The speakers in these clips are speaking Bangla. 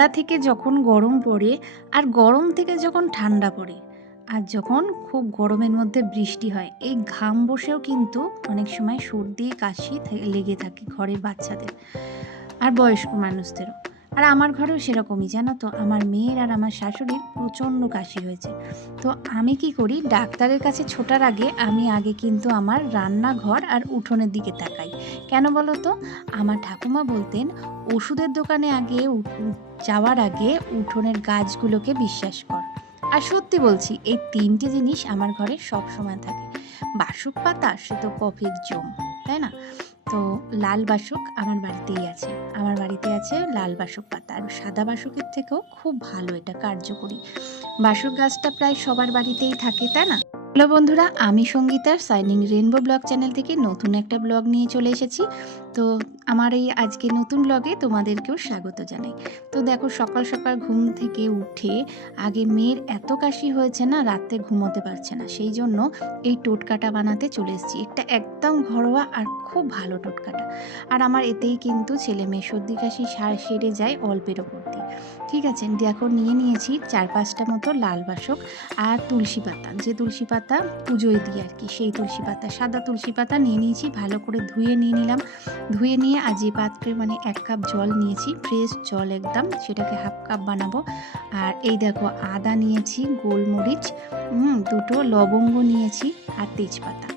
ঠান্ডা থেকে যখন গরম পড়ে আর গরম থেকে যখন ঠান্ডা পড়ে আর যখন খুব গরমের মধ্যে বৃষ্টি হয়, এই ঘাম বসেও কিন্তু অনেক সময় সর্দি কাশি লেগে থাকে ঘরের বাচ্চাদের আর বয়স্ক মানুষদেরও। আর আমার ঘরেও সেরকমই, জানো তো, আমার মেয়ের আর আমার শাশুড়ির প্রচণ্ড কাশি হয়েছে। তো আমি কি করি, ডাক্তারের কাছে ছোটার আগে আমি আগে কিন্তু আমার রান্নাঘর আর উঠোনের দিকে তাকাই। কেন বলো তো? আমার ঠাকুমা বলতেন, ওষুধের দোকানে আগে যাওয়ার আগে উঠোনের গাছগুলোকে বিশ্বাস কর। আর সত্যি বলছি, এই তিনটে জিনিস আমার ঘরে সব সময় থাকে। বাসক পাতা সে তো কফির জম, তাই না? তো লাল বাসক আমার বাড়িতেই আছে। আমার বাড়িতে আছে লাল বাসক পাতা, আর সাদা বাসকের থেকেও খুব ভালো, এটা কার্যকরী। বাসক গাছটা প্রায় সবার বাড়িতেই থাকে, তাই না? হ্যালো বন্ধুরা, আমি সঙ্গীতার সাইনিং রেনবো ব্লগ চ্যানেল থেকে নতুন একটা ব্লগ নিয়ে চলে এসেছি। তো আমার এই আজকে নতুন ব্লগে তোমাদেরকেও স্বাগত জানাই। তো দেখো, সকাল সকাল ঘুম থেকে উঠে আগে মেয়ের এত কাশি হয়েছে না, রাতে ঘুমোতে পারছে না, সেই জন্য এই টোটকাটা বানাতে চলে এসেছি। এটা একদম ঘরোয়া আর খুব ভালো টোটকাটা। আর আমার এতেই কিন্তু ছেলে মেয়ে সর্দি কাশি সেরে যায় অল্পের ওপর দিয়ে। ঠিক আছে, দেখো নিয়ে নিয়েছি 4-5টা মতো লাল বাসক আর তুলসী পাতা, যে তুলসী পাতা পুজোয় দিই আর কি, সেই তুলসী পাতা, সাদা তুলসী পাতা নিয়ে নিয়েছি। ভালো করে ধুয়ে নিয়ে নিলাম। ধুয়ে নিয়ে আর যে পাত্রে মানে 1 কাপ জল নিয়েছি, ফ্রেশ জল একদম, সেটাকে হাফ কাপ বানাবো। আর এই দেখো, আদা নিয়েছি, গোলমরিচ, দুটো লবঙ্গ নিয়েছি আর তেজপাতা।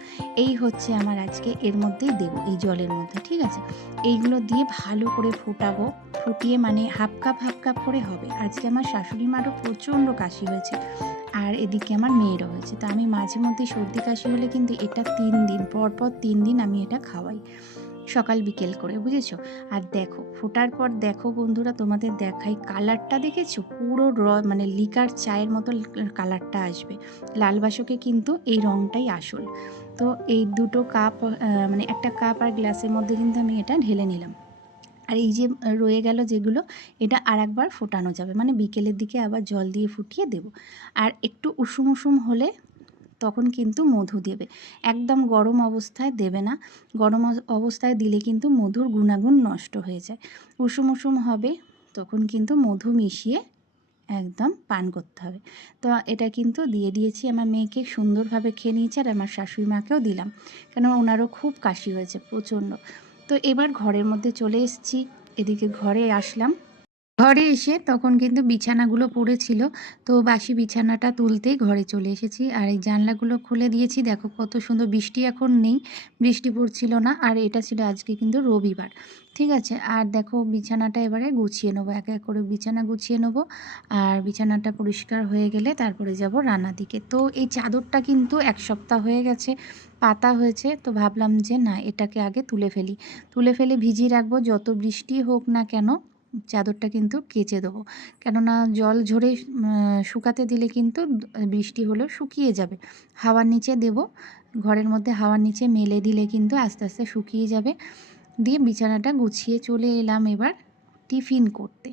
এই হচ্ছে আমার আজকে এর মধ্যেই দেবো, এই জলের মধ্যে। ঠিক আছে, এইগুলো দিয়ে ভালো করে ফোটাবো। ফুটিয়ে মানে হাফ কাপ করে হবে। আজকে আমার শাশুড়ি মারও প্রচণ্ড কাশি হয়েছে, আর এদিকে আমার মেয়েরও হয়েছে। তো আমি মাঝে মধ্যে সর্দি কাশি হলে কিন্তু এটা 3 দিন পর 3 দিন আমি এটা খাওয়াই, সকাল বিকেল করে, বুঝেছো? আর দেখো, ফোটার পর দেখো বন্ধুরা, তোমাদের দেখাই, কালারটা দেখেছো? পুরো মানে লিকার চায়ের মতো কালারটা আসবে। লাল বাসকে কিন্তু এই রঙটাই আসল। তো এই দুটো কাপ, মানে একটা কাপ আর গ্লাসের মধ্যে কিন্তু আমি এটা ঢেলে নিলাম। আর এই যে রয়ে গেল যেগুলো, এটা আরেকবার ফোটানো যাবে, মানে বিকেলের দিকে আবার জল দিয়ে ফুটিয়ে দেব। আর একটু উষুম উষুম হলে তখন কিন্তু মধু দেবে। একদম গরম অবস্থায় দেবে না। গরম অবস্থায় দিলে কিন্তু মধুর গুণাগুণ নষ্ট হয়ে যায়। উষুম উষুম হবে, তখন কিন্তু মধু মিশিয়ে একদম পান করতে হবে। তো এটা কিন্তু দিয়ে দিয়েছি, আমার মেয়েকে সুন্দরভাবে খেয়ে নিয়েছে, আর আমার শাশুড়ি মাকেও দিলাম, কেন ওনারও খুব কাশি হয়েছে প্রচণ্ড। তো এবার ঘরের মধ্যে চলে এসেছি। এদিকে ঘরে আসলাম। ঘরে এসে তখন কিন্তু বিছানাগুলো পড়েছিল, তো বাসি বিছানাটা তুলতেই ঘরে চলে এসেছি। আর এই জানলাগুলো খুলে দিয়েছি, দেখো কত সুন্দর, বৃষ্টি এখন নেই, বৃষ্টি পড়ছিল না। আর এটা ছিল আজকে কিন্তু রবিবার। ঠিক আছে, আর দেখো বিছানাটা এবারে গুছিয়ে নেবো, এক এক করে বিছানা গুছিয়ে নেবো। আর বিছানাটা পরিষ্কার হয়ে গেলে তারপরে যাব রান্নার দিকে। তো এই চাদরটা কিন্তু 1 সপ্তাহ হয়ে গেছে, পাতা হয়েছে, তো ভাবলাম যে না, এটাকে আগে তুলে ফেলে ভিজিয়ে রাখবো, যত বৃষ্টি হোক না কেন চাদরটা কিন্তু কেচে দেবো। কেননা জল ঝরে শুকাতে দিলে কিন্তু বৃষ্টি হলেও শুকিয়ে যাবে। হাওয়ার নিচে দেব, ঘরের মধ্যে হাওয়ার নিচে মেলে দিলে কিন্তু আস্তে আস্তে শুকিয়ে যাবে। দিয়ে বিছানাটা গুছিয়ে চলে এলাম এবার টিফিন করতে।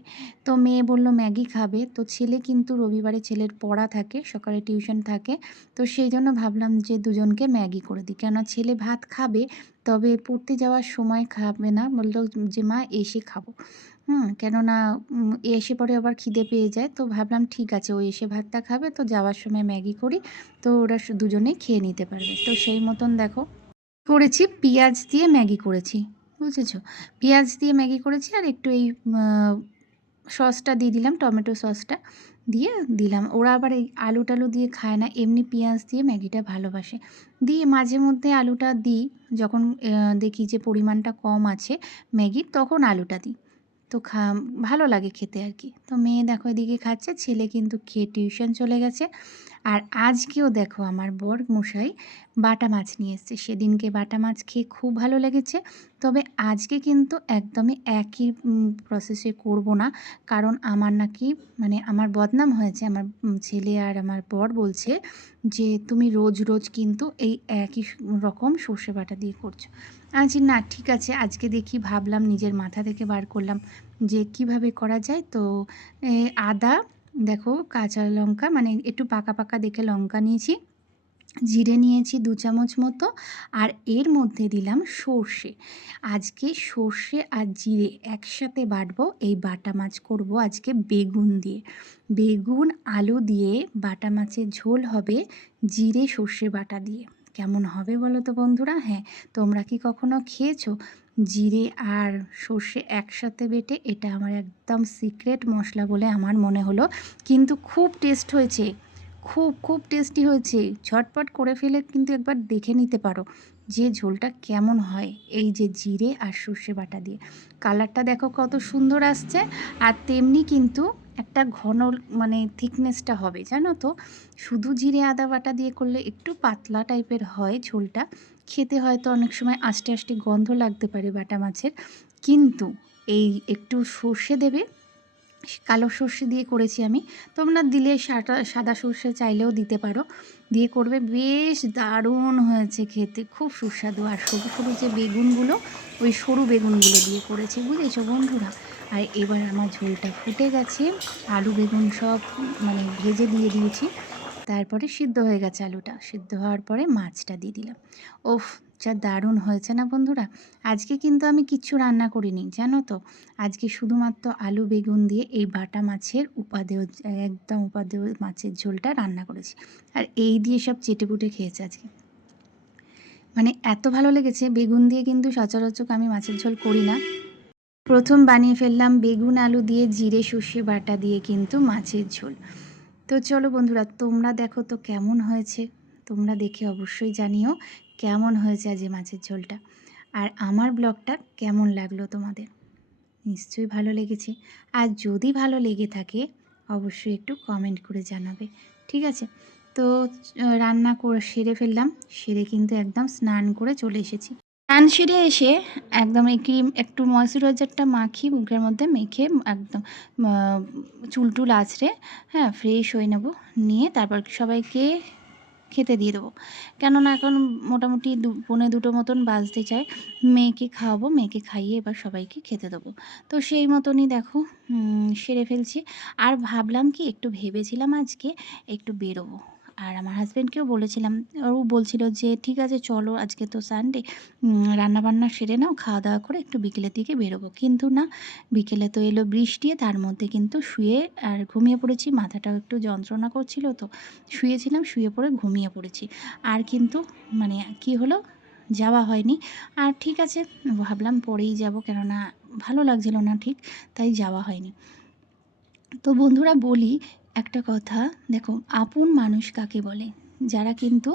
তো মেয়ে বলল ম্যাগি খাবে, তো ছেলে কিন্তু রবিবারে ছেলের পড়া থাকে, সকালে টিউশন থাকে। তো সেই জন্য ভাবলাম যে দুজনকে ম্যাগি করে দিই, কেননা ছেলে ভাত খাবে, তবে পড়তে যাওয়ার সময় খাবে না, বলল যে মা এসে খাবো। কেননা এসে পরে আবার খিদে পেয়ে যায়। তো ভাবলাম ঠিক আছে, ও এসে ভাতটা খাবে, তো যাওয়ার সময় ম্যাগি করি, তো ওরা দুজনেই খেয়ে নিতে পারবে। তো সেই মতন দেখো করেছি, পেঁয়াজ দিয়ে ম্যাগি করেছি, বুঝেছো? পেঁয়াজ দিয়ে ম্যাগি করেছি, আর একটু এই সসটা দিয়ে দিলাম, টমেটো সসটা দিয়ে দিলাম। ওরা আবার এই আলু টালু দিয়ে খায় না, এমনি পেঁয়াজ দিয়ে ম্যাগিটা ভালোবাসে। দিয়ে মাঝে মধ্যে আলুটা দিই, যখন দেখি যে পরিমাণটা কম আছে ম্যাগির, তখন আলুটা দিই। তো ভালো লাগে খেতে আর কি। তো মেয়ে দেখো এদিকে খাচ্ছে, ছেলে কিন্তু খেয়ে টিউশন চলে গেছে। আর আজকেও দেখো আমার বর মশাই বাটা মাছ নিয়ে এসেছে। সেদিনকে বাটা মাছ খেয়ে খুব ভালো লেগেছে, তবে আজকে কিন্তু একদমই একই প্রসেসে করব না, কারণ আমার নাকি মানে আমার বদনাম হয়েছে। আমার ছেলে আর আমার বর বলছে যে তুমি রোজ রোজ কিন্তু এই একই রকম সর্ষে বাটা দিয়ে করছো। আজ না, ঠিক আছে, আজকে দেখি, ভাবলাম, নিজের মাথা থেকে বার করলাম যে কিভাবে করা যায়। তো আদা, দেখো কাঁচা লঙ্কা, মানে একটু পাকা পাকা দেখে লঙ্কা নিয়েছি, জিরে নিয়েছি 2 চামচ মতো, আর এর মধ্যে দিলাম সর্ষে। আজকে সর্ষে আর জিরে একসাথে বাটবো। এই বাটা মাছ করব আজকে বেগুন দিয়ে। বেগুন আলু দিয়ে বাটা মাছের ঝোল হবে জিরে সর্ষে বাটা দিয়ে। কেমন হবে বলো তো বন্ধুরা? হ্যাঁ, তোমরা কি কখনো খেয়েছো জিরে আর সর্ষে একসাথে বেটে? এটা আমার একদম সিক্রেট মশলা বলে আমার মনে হলো, কিন্তু খুব টেস্ট হয়েছে, খুব খুব টেস্টি হয়েছে। ঝটপট করে ফেলে কিন্তু একবার দেখে নিতে পারো যে ঝোলটা কেমন হয় এই যে জিরে আর সর্ষে বাটা দিয়ে। কালারটা দেখো কত সুন্দর আসছে, আর তেমনি কিন্তু একটা ঘন মানে থিকনেসটা হবে, জানো তো। শুধু জিরে আদা বাটা দিয়ে করলে একটু পাতলা টাইপের হয় ঝোলটা, খেতে হয়তো অনেক সময় আস্তে আস্তে গন্ধ লাগতে পারে বাটা মাছের, কিন্তু এই একটু সর্ষে দেবে, কালো সর্ষে দিয়ে করেছি আমি। তোমরা দিলে সাদা সর্ষে চাইলেও দিতে পারো, দিয়ে করবে, বেশ দারুণ হয়েছে খেতে, খুব সুস্বাদু। আর সরু সরু যে বেগুনগুলো, ওই সরু বেগুনগুলো দিয়ে করেছি, বুঝেছো বন্ধুরা। আর এবার আমার ঝোলটা ফুটে গেছে, আলু বেগুন সব মানে ভেজে দিয়ে দিয়েছি, তারপরে সিদ্ধ হয়ে গেছে আলুটা, সিদ্ধ হওয়ার পরে মাছটা দিয়ে দিলাম। ওফ, যা দারুণ হয়েছে না বন্ধুরা। আজকে কিন্তু আমি কিচ্ছু রান্না করিনি, জানো তো। আজকে শুধুমাত্র আলু বেগুন দিয়ে এই বাটা মাছের উপাদেয়, একদম উপাদেয় মাছের ঝোলটা রান্না করেছি, আর এই দিয়ে সব চেটেপুটে খেয়েছে আজকে। মানে এত ভালো লেগেছে, বেগুন দিয়ে কিন্তু সচরাচর আমি মাছের ঝোল করি না, প্রথম বানিয়ে ফেললাম বেগুন আলু দিয়ে জিরে সর্ষে বাটা দিয়ে কিন্তু মাছের ঝোল। তো চলো বন্ধুরা, তোমরা দেখো তো কেমন হয়েছে, তোমরা দেখে অবশ্যই জানিও কেমন হয়েছে আজ এই মাছের ঝোলটা। আর আমার ব্লগটা কেমন লাগলো তোমাদের, নিশ্চয়ই ভালো লেগেছে। আর যদি ভালো লেগে থাকে অবশ্যই একটু কমেন্ট করে জানাবে, ঠিক আছে। তো রান্না করে সেরে ফেললাম, সেরে কিন্তু একদম স্নান করে চলে এসেছি। স্নান সেরে এসে একদম এই ক্রিম একটু ময়শ্চারাইজারটা মাখি মুখের মধ্যে, মেখে একদম চুল টুল আঁচড়ে, হ্যাঁ, ফ্রেশ হয়ে নেব, নিয়ে তারপর সবাইকে খেতে দিয়ে দেবো। কেননা এখন মোটামুটি 1:45 মতন বাজতে চায়, মেয়েকে খাওয়াবো, মেয়েকে খাইয়ে এবার সবাইকে খেতে দেবো। তো সেই মতনই দেখো সেরে ফেলছি। আর ভাবলাম কি, একটু ভেবেছিলাম আজকে একটু বেরোবো, আর আমার হাজব্যান্ডকেও বলেছিলাম, ও বলছিল যে ঠিক আছে চলো, আজকে তো সানডে, রান্নাবান্না সেরে নাও, খাওয়া দাওয়া করে একটু বিকেলের দিকে বেরোবো। কিন্তু না, বিকেলে তো এলো বৃষ্টি, তার মধ্যে কিন্তু শুয়ে আর ঘুমিয়ে পড়েছি, মাথাটাও একটু যন্ত্রণা করছিল, তো শুয়েছিলাম, শুয়ে পড়ে ঘুমিয়ে পড়েছি। আর কিন্তু মানে কি হলো, যাওয়া হয়নি। আর ঠিক আছে, ভাবলাম পরেই যাব, কেননা ভালো লাগছিল না ঠিক, তাই যাওয়া হয়নি। তো বন্ধুরা বলি একটা কথা, দেখো আপন মানুষ কাকে বলে? যারা কিন্তু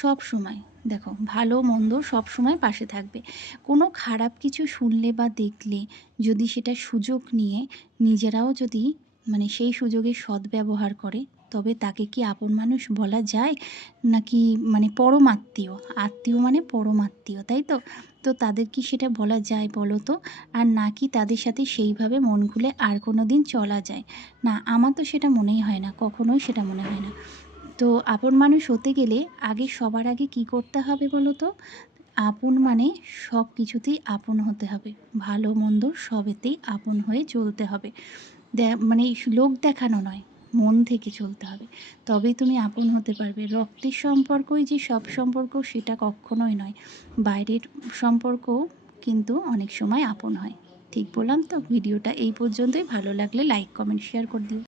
সব সময়, দেখো ভালো মন্দ সব সময় পাশে থাকবে। কোনো খারাপ কিছু শুনলে বা দেখলে যদি সেটা সুযোগ নিয়ে নিজেরাও যদি মানে সেই সুযোগের সদ্ব্যবহার করে, তবে তাকে কি আপন মানুষ বলা যায়? নাকি মানে পরমাত্মীয়, আত্মীয় মানে পরমাত্মীয়, তাই তো। তো তাদের কি সেটা বলা যায় বলো তো? আর নাকি তাদের সাথে সেইভাবে মন খুলে আর কোনো দিন চলা যায়? না, আমার তো সেটা মনেই হয় না, কখনোই সেটা মনে হয় না। তো আপন মানুষ হতে গেলে আগে, সবার আগে কি করতে হবে বলো তো? আপন মানে সব কিছুতেই আপন হতে হবে, ভালো মন্দ সবেতেই আপন হয়ে চলতে হবে। মানে লোক দেখানো নয়, মন থেকে চলতে হবে, তবেই তুমি আপন হতে পারবে। রক্তের সম্পর্কই যে সব সম্পর্ক সেটা কখনোই নয়, বাইরের সম্পর্কও কিন্তু অনেক সময় আপন হয়। ঠিক বললাম তো? ভিডিওটা এই পর্যন্তই, ভালো লাগলে লাইক কমেন্ট শেয়ার করে দিও।